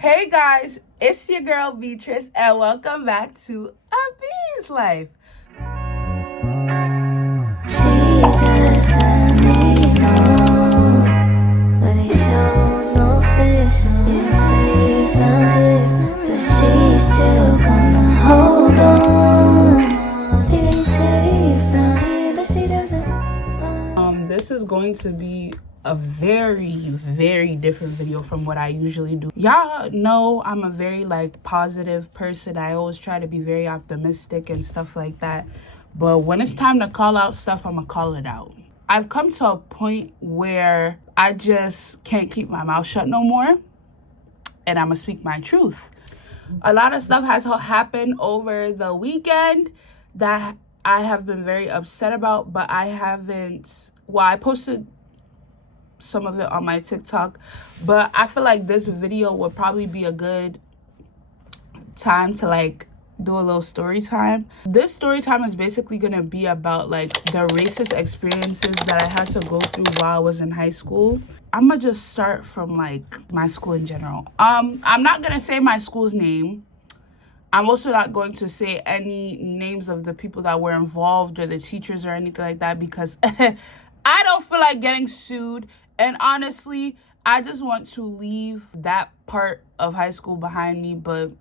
Hey guys, it's your girl Beatrice and welcome back to A Bee's Life. This is going to be a very different video from what I usually do. Y'all know I'm a very positive person. I always try to be very optimistic and stuff like that, but when it's time to call out stuff, I'm gonna call it out. I've come to a point where I just can't keep my mouth shut no more, and I'm gonna speak my truth. A lot of stuff has happened over the weekend that I have been very upset about, but I posted some of it on my TikTok, but I feel like this video would probably be a good time to do a little story time. This story time is basically gonna be about the racist experiences that I had to go through while I was in high school. I'm gonna just start from my school in general. I'm not gonna say my school's name. I'm also not going to say any names of the people that were involved or the teachers or anything like that, because I don't feel like getting sued. And honestly, I just want to leave that part of high school behind me, but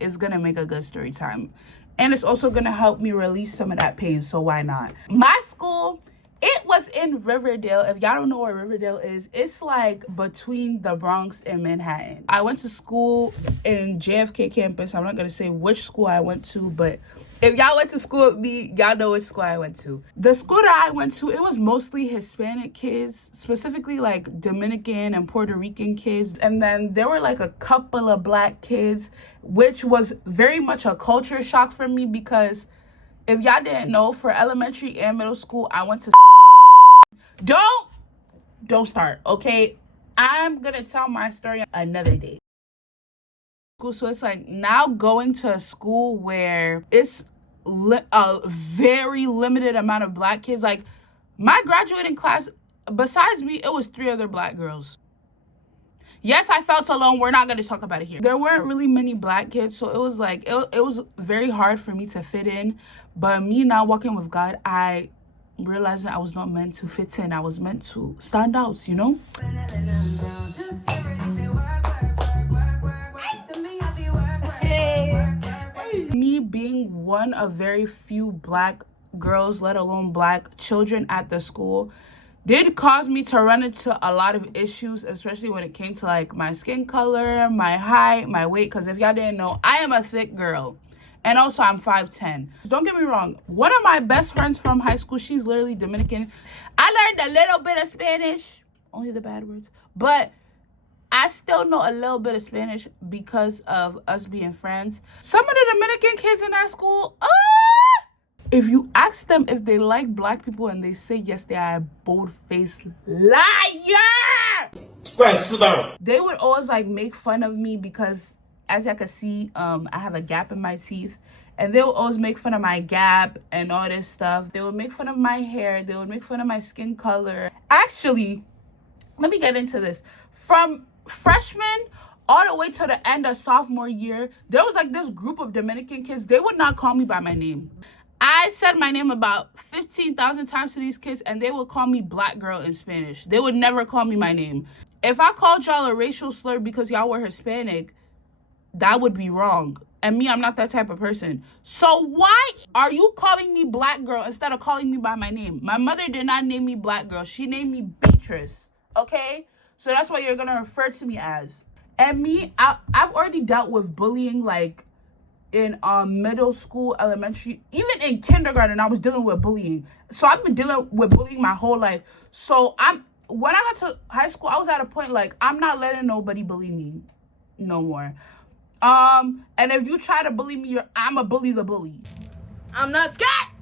it's going to make a good story time. And it's also going to help me release some of that pain, so why not? My school, it was in Riverdale. If y'all don't know where Riverdale is, it's between the Bronx and Manhattan. I went to school in JFK campus. I'm not going to say which school I went to, but if y'all went to school with me, y'all know which school I went to. The school that I went to, it was mostly Hispanic kids, specifically Dominican and Puerto Rican kids. And then there were a couple of black kids, which was very much a culture shock for me, because if y'all didn't know, for elementary and middle school, I went to Don't start, okay? I'm gonna tell my story another day. So it's now going to a school where it's a very limited amount of black kids. My graduating class, besides me, it was 3 other black girls. Yes, I felt alone. We're not going to talk about it here. There weren't really many black kids, so it was it was very hard for me to fit in. But me now walking with God, I realized that I was not meant to fit in. I was meant to stand out, you know? Me being one of very few black girls, let alone black children at the school, did cause me to run into a lot of issues, especially when it came to my skin color, my height, my weight. Because if y'all didn't know, I am a thick girl, and also I'm 5'10". Don't get me wrong, one of my best friends from high school, she's literally Dominican. I learned a little bit of Spanish, only the bad words, but I still know a little bit of Spanish because of us being friends. Some of the Dominican kids in that school, if you ask them if they like black people and they say yes, they are a bold-faced liar. Go ahead, sit down. They would always make fun of me because, as y'all can see, I have a gap in my teeth. And they would always make fun of my gap and all this stuff. They would make fun of my hair. They would make fun of my skin color. Actually, let me get into this. From freshman all the way to the end of sophomore year, there was this group of Dominican kids. They would not call me by my name. I said my name about 15,000 times to these kids, and they would call me black girl in Spanish. They would never call me my name. If I called y'all a racial slur because y'all were Hispanic, that would be wrong. And me, I'm not that type of person. So why are you calling me black girl instead of calling me by my name? My mother did not name me black girl. She named me Beatrice, okay? So that's what you're going to refer to me as. And me, I've already dealt with bullying in middle school, elementary, even in kindergarten. I was dealing with bullying. So I've been dealing with bullying my whole life. So when I got to high school, I was at a point I'm not letting nobody bully me no more. And if you try to bully me, I'm a bully the bully. I'm not scared.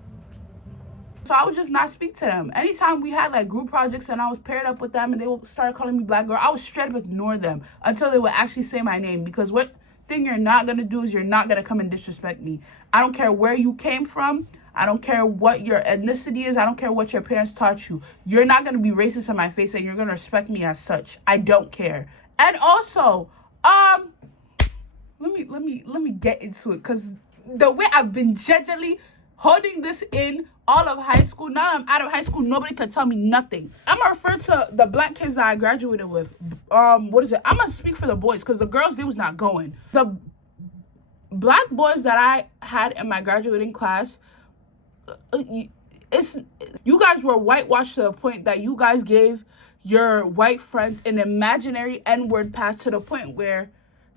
So I would just not speak to them. Anytime we had group projects and I was paired up with them and they would start calling me black girl, I would straight up ignore them until they would actually say my name. Because what thing you're not going to do is you're not going to come and disrespect me. I don't care where you came from. I don't care what your ethnicity is. I don't care what your parents taught you. You're not going to be racist in my face and you're going to respect me as such. I don't care. And also, let me get into it, because the way I've been gingerly holding this in all of high school, now I'm out of high school, nobody can tell me nothing. I'm gonna refer to the black kids that I graduated with. What is it? I'm gonna speak for the boys, because the girls, they was not going. The black boys that I had in my graduating class, you guys were whitewashed to the point that you guys gave your white friends an imaginary N-word pass, to the point where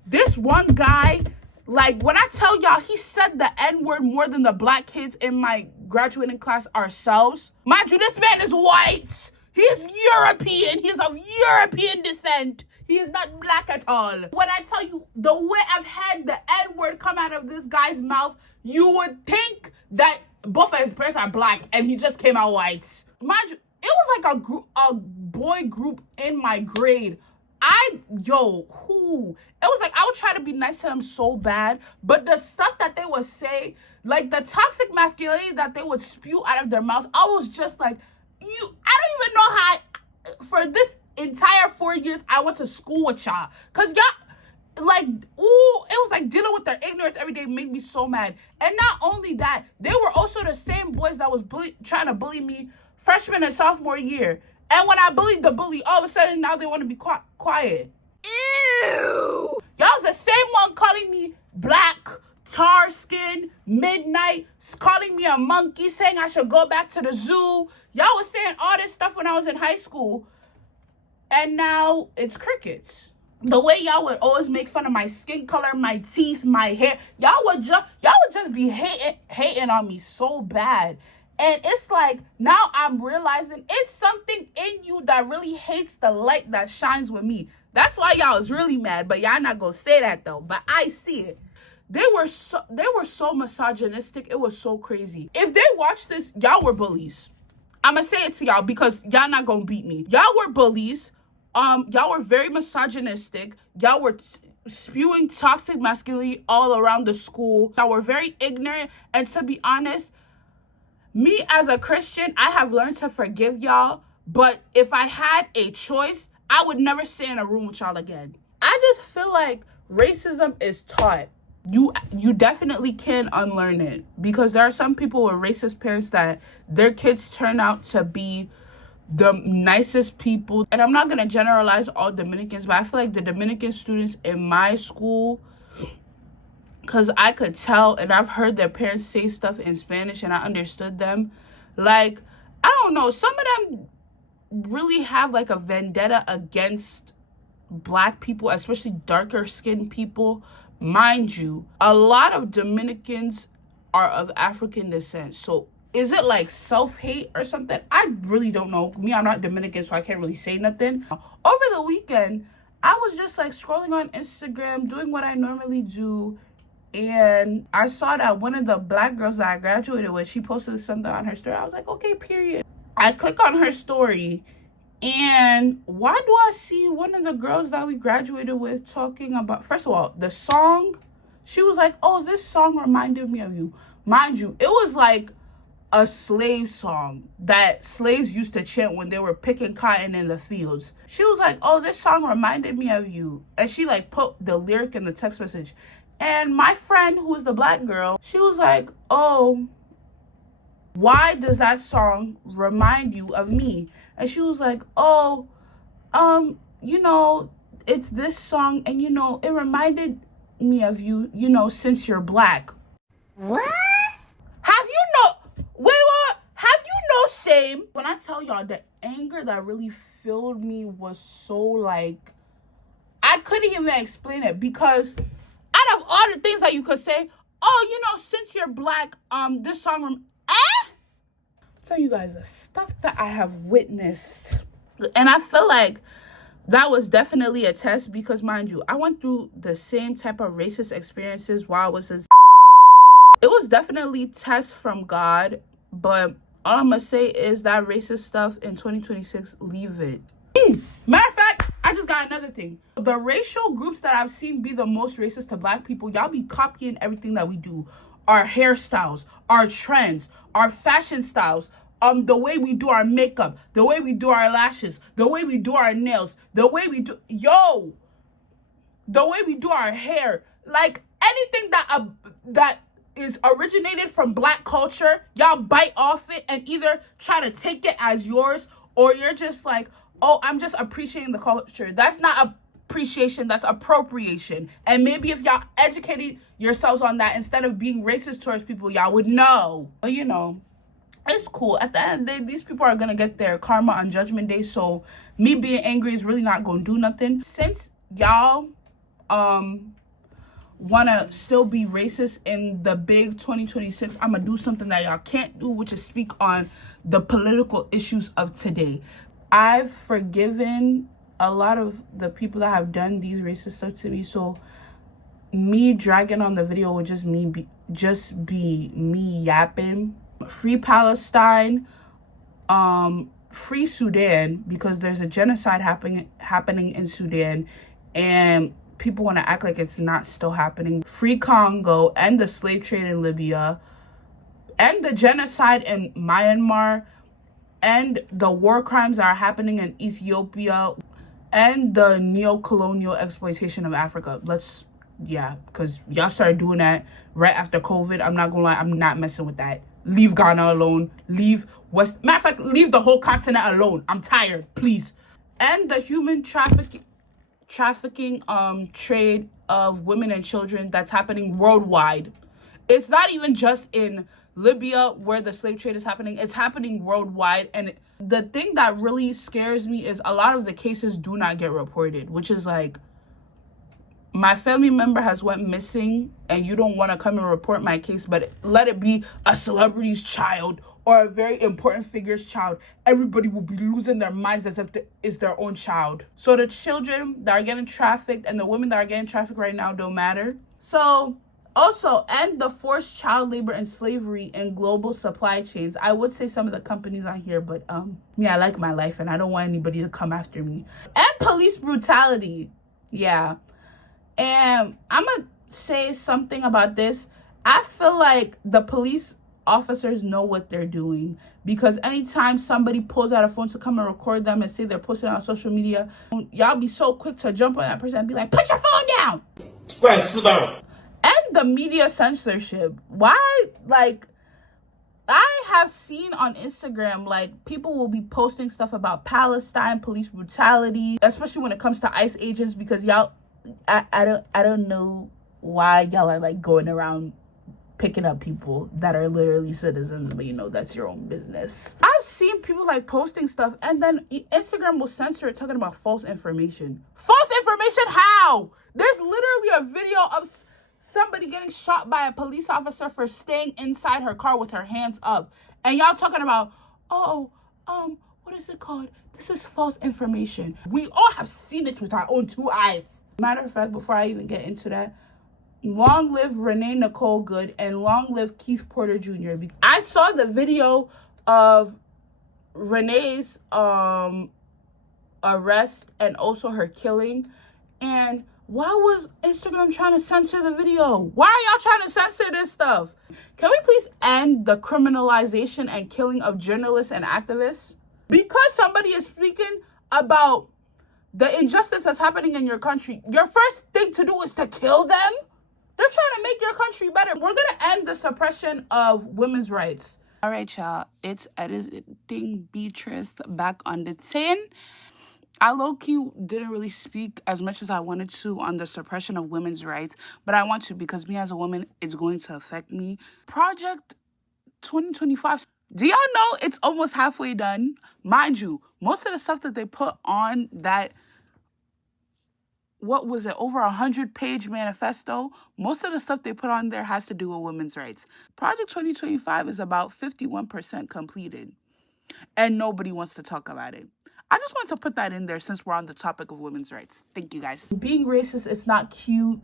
this one guy, like, when I tell y'all, he said the N-word more than the black kids in my graduating class ourselves. Mind you, this man is white. He is European. He is of European descent. He is not black at all. When I tell you, the way I've had the N-word come out of this guy's mouth, you would think that both of his parents are black and he just came out white. Mind you, it was like a boy group in my grade. It was like I would try to be nice to them so bad, but the stuff that they would say, like the toxic masculinity that they would spew out of their mouths, I was just like, I don't even know how for this entire 4 years I went to school with y'all, because y'all, like, it was like dealing with their ignorance every day made me so mad. And not only that, they were also the same boys that was trying to bully me freshman and sophomore year. And when I bullied the bully, all of a sudden now they want to be quiet. Ew. Y'all was the same one calling me black, tar skin, midnight, calling me a monkey, saying I should go back to the zoo. Y'all was saying all this stuff when I was in high school. And now it's crickets. The way y'all would always make fun of my skin color, my teeth, my hair. Y'all would just be hating on me so bad. And it's like, now I'm realizing it's something in you that really hates the light that shines with me. That's why y'all was really mad, but y'all not gonna say that though. But I see it. They were so misogynistic. It was so crazy. If they watch this, y'all were bullies. I'ma say it to y'all because y'all not gonna beat me. Y'all were bullies. Y'all were very misogynistic. Y'all were spewing toxic masculinity all around the school. Y'all were very ignorant. And to be honest, me as a Christian, I have learned to forgive y'all. But if I had a choice, I would never sit in a room with y'all again. I just feel like racism is taught. You definitely can unlearn it, because there are some people with racist parents that their kids turn out to be the nicest people. And I'm not going to generalize all Dominicans, but I feel like the Dominican students in my school, because I could tell, and I've heard their parents say stuff in Spanish and I understood them. Like, I don't know, some of them really have like a vendetta against black people, especially darker skinned people. Mind you, a lot of Dominicans are of African descent. So is it like self-hate or something? I really don't know. Me, I'm not Dominican, so I can't really say nothing. Over the weekend, I was just like scrolling on Instagram, doing what I normally do. And I saw that one of the black girls that I graduated with, she posted something on her story. I was like, okay, period. I click on her story, and why do I see one of the girls that we graduated with talking about, first of all, the song? She was like, oh, this song reminded me of you. Mind you, it was like a slave song that slaves used to chant when they were picking cotton in the fields. She was like, oh, this song reminded me of you. And she like put the lyric in the text message. And my friend, who was the black girl, she was like, oh, why does that song remind you of me? And she was like, oh, you know, it's this song, and, you know, it reminded me of you, you know, since you're black. What? Have you no, wait, what? Have you no shame? When I tell y'all, the anger that really filled me was so, like, I couldn't even explain it, because out of all the things that you could say, oh, you know, since you're black, this song, tell you guys the stuff that I have witnessed. And I feel like that was definitely a test, because mind you, I went through the same type of racist experiences while I was in. It was definitely tests from God, but all I'm gonna say is that racist stuff in 2026, leave it. Matter of fact, I just got another thing. The racial groups that I've seen be the most racist to black people, y'all be copying everything that we do. Our hairstyles, our trends, our fashion styles, the way we do our makeup, the way we do our lashes, the way we do our nails, the way we do, the way we do our hair. Like anything that is originated from Black culture, y'all bite off it and either try to take it as yours, or you're just like, oh, I'm just appreciating the culture. That's not appreciation, that's appropriation. And maybe if y'all educated yourselves on that instead of being racist towards people, y'all would know. But you know, it's cool. At the end of the day, these people are gonna get their karma on Judgment Day, so me being angry is really not gonna do nothing. Since y'all want to still be racist in the big 2026, I'm gonna do something that y'all can't do, which is speak on the political issues of today. I've forgiven a lot of the people that have done these racist stuff to me, so me dragging on the video would just be me yapping. Free Palestine, free Sudan, because there's a genocide happening in Sudan, and people want to act like it's not still happening. Free Congo, and the slave trade in Libya, and the genocide in Myanmar, and the war crimes that are happening in Ethiopia, and the neo-colonial exploitation of Africa. Because y'all started doing that right after COVID. I'm not gonna lie, I'm not messing with that. Leave Ghana alone. Leave matter of fact, leave the whole continent alone. I'm tired, please. And the human trafficking trade of women and children that's happening worldwide. It's not even just in Libya where the slave trade is happening. It's happening worldwide. And the thing that really scares me is a lot of the cases do not get reported, which is like, my family member has went missing and you don't want to come and report my case, but let it be a celebrity's child or a very important figure's child. Everybody will be losing their minds as if it's their own child. So the children that are getting trafficked and the women that are getting trafficked right now don't matter. So also, end the forced child labor and slavery in global supply chains. I would say some of the companies on here, but me, I like my life and I don't want anybody to come after me. And police brutality. Yeah. And I'm going to say something about this. I feel like the police officers know what they're doing, because anytime somebody pulls out a phone to come and record them and say they're posting on social media, y'all be so quick to jump on that person and be like, put your phone down. Go ahead, sit down. And the media censorship. Why? Like, I have seen on Instagram, like, people will be posting stuff about Palestine, police brutality, especially when it comes to ICE agents, because y'all, I don't know why y'all are like going around picking up people that are literally citizens, but you know, that's your own business. I've seen people like posting stuff and then Instagram will censor it talking about false information. False information? How? There's literally a video of somebody getting shot by a police officer for staying inside her car with her hands up. And y'all talking about, what is it called? This is false information. We all have seen it with our own two eyes. Matter of fact, before I even get into that, long live Renee Nicole Good and long live Keith Porter Jr. I saw the video of Renee's arrest and also her killing. And why was Instagram trying to censor the video? Why are y'all trying to censor this stuff? Can we please end the criminalization and killing of journalists and activists? Because somebody is speaking about the injustice that's happening in your country, your first thing to do is to kill them? They're trying to make your country better. We're going to end the suppression of women's rights. All right, y'all. It's editing Beatrice back on the 10. I low-key didn't really speak as much as I wanted to on the suppression of women's rights, but I want to because me as a woman, it's going to affect me. Project 2025. Do y'all know it's almost halfway done? Mind you, most of the stuff that they put on that, what was it, over 100-page manifesto, most of the stuff they put on there has to do with women's rights. Project 2025 is about 51% completed, and nobody wants to talk about it. I just want to put that in there since we're on the topic of women's rights. Thank you, guys. Being racist, it's not cute.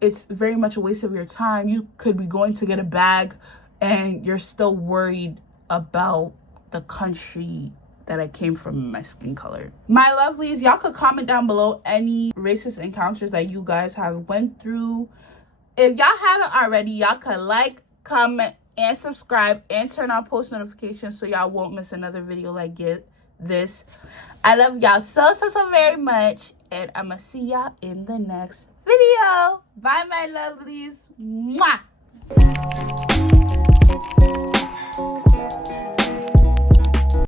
It's very much a waste of your time. You could be going to get a bag, and you're still worried about the country that I came from and my skin color. My lovelies, y'all could comment down below any racist encounters that you guys have went through. If y'all haven't already, y'all could like, comment, and subscribe, and turn on post notifications so y'all won't miss another video like this. I love y'all so very much, and I'ma see y'all in the next video. Bye, my lovelies. Mwah.